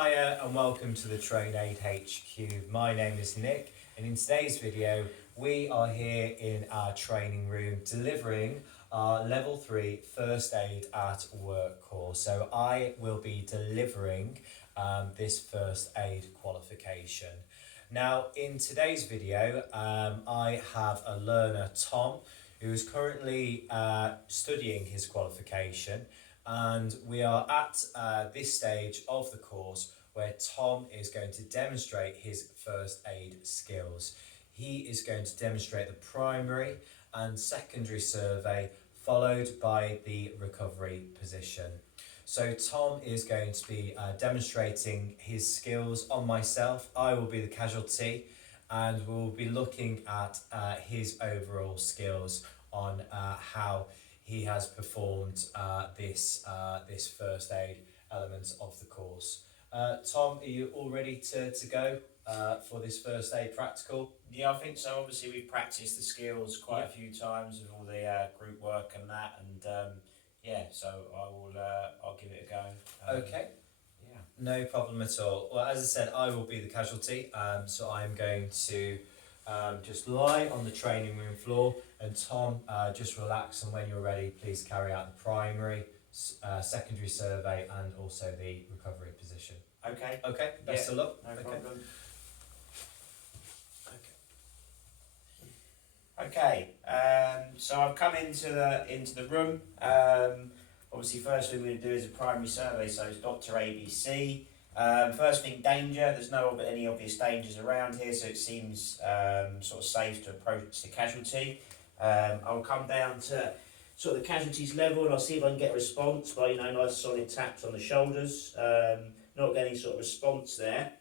Hiya and welcome to the Train Aid HQ. My name is Nick, and in today's video we are here in our training room delivering our level 3 first aid at work course. So I will be delivering this first aid qualification. Now in today's video I have a learner, Tom, who is currently studying his qualification, and we are at this stage of the course where Tom is going to demonstrate his first aid skills. He is going to demonstrate the primary and secondary survey, followed by the recovery position. So Tom is going to be demonstrating his skills on myself. I will be the casualty, and we'll be looking at his overall skills on how he has performed this first aid element of the course. Tom, are you all ready to go for this first aid practical? Yeah, I think so. Obviously, we've practiced the skills quite a few times with all the group work and that, and yeah, so I'll give it a go. Okay. Yeah. No problem at all. Well, as I said, I will be the casualty, so I'm going to just lie on the training room floor, and Tom, just relax, and when you're ready, please carry out the primary, secondary survey, and also the recovery position. Okay. Okay, best of luck. No Okay. problem. Okay. So I've come into the room. Obviously, first thing we're going to do is a primary survey. So it's Dr. ABC. First thing, danger. There's no any obvious dangers around here, so it seems sort of safe to approach the casualty. I'll come down to sort of the casualty's level, and I'll see if I can get a response by nice solid taps on the shoulders. Not getting any sort of response there.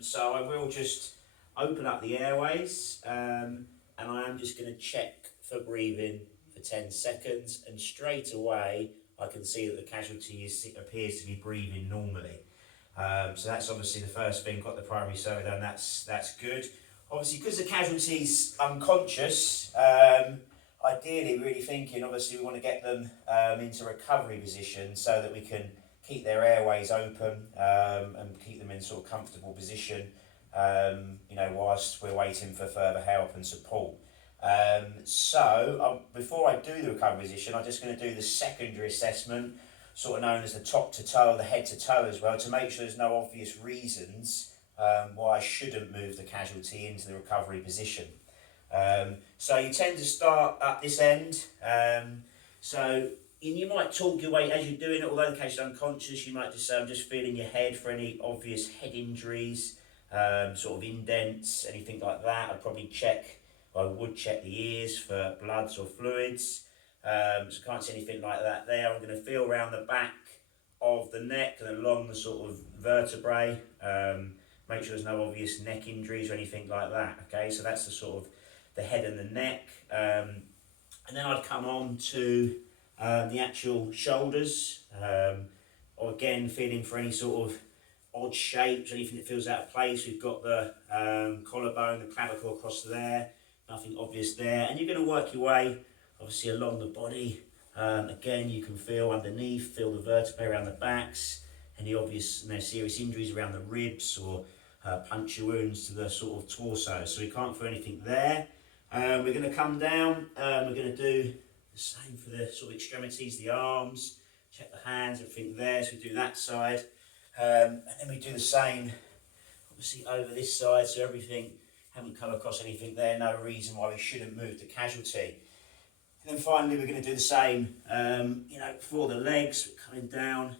So I will just open up the airways, and I am just going to check for breathing for 10 seconds, and straight away I can see that the casualty appears to be breathing normally. So that's obviously the first thing. Got the primary survey done. That's good. Obviously, because the casualty's unconscious, ideally, really thinking, obviously, we want to get them into recovery position so that we can keep their airways open and keep them in sort of comfortable position, whilst we're waiting for further help and support. Before I do the recovery position, I'm just going to do the secondary assessment, sort of known as the top to toe, the head to toe as well, to make sure there's no obvious reasons why I shouldn't move the casualty into the recovery position. So you tend to start at this end. And you might talk your way as you're doing it, although the case is unconscious, you might just say, I'm just feeling your head for any obvious head injuries, sort of indents, anything like that. I would check the ears for bloods or fluids. So can't see anything like that there. I'm going to feel around the back of the neck and along the sort of vertebrae. Make sure there's no obvious neck injuries or anything like that. Okay, so that's the sort of the head and the neck. And then I'd come on to the actual shoulders. Or again, feeling for any sort of odd shapes, anything that feels out of place. We've got the collarbone, the clavicle across there. Nothing obvious there. And you're going to work your way, obviously, along the body. Again, you can feel underneath, feel the vertebrae around the backs. Any obvious serious injuries around the ribs or puncture wounds to the sort of torso. So we can't feel anything there. We're going to come down. We're going to do the same for the sort of extremities, the arms. Check the hands, everything there. So we do that side. And then we do the same, obviously, over this side. So everything, haven't come across anything there. No reason why we shouldn't move the casualty. And then finally, we're going to do the same, for the legs, coming down,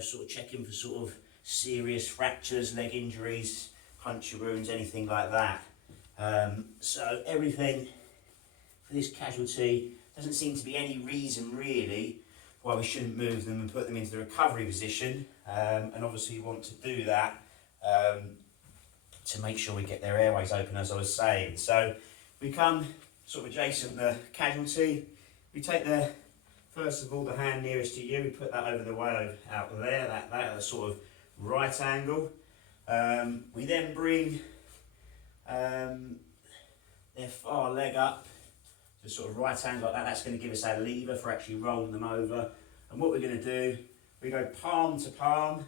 sort of checking for sort of serious fractures, leg injuries, puncture wounds, anything like that. So everything for this casualty, doesn't seem to be any reason really why we shouldn't move them and put them into the recovery position. And obviously you want to do that to make sure we get their airways open, as I was saying. So we come sort of adjacent the casualty. We take first of all the hand nearest to you, we put that over the way out there, that at a sort of right angle. We then bring their far leg up to sort of right angle like that. That's going to give us our lever for actually rolling them over. And what we're going to do, we go palm to palm,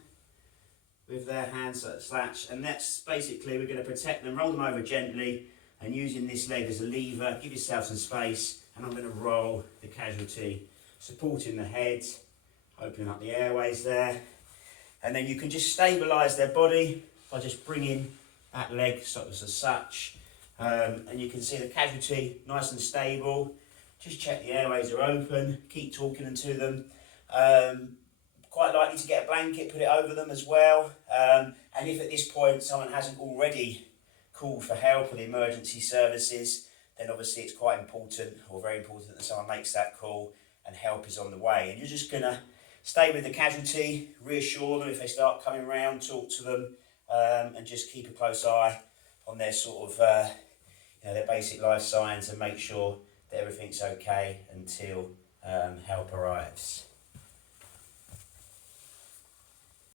with their hands slouched, and that's basically, we're going to protect them, roll them over gently, and using this leg as a lever, give yourself some space, and I'm going to roll the casualty, supporting the head, opening up the airways there, and then you can just stabilise their body by just bringing that leg sort of as such, and you can see the casualty nice and stable. Just check the airways are open, keep talking to them. Quite likely to get a blanket, put it over them as well, and if at this point someone hasn't already called for help or the emergency services, then obviously it's quite important, or very important, that someone makes that call and help is on the way. And you're just going to stay with the casualty, reassure them if they start coming around, talk to them, and just keep a close eye on their sort of their basic life signs, and make sure that everything's okay until help arrives.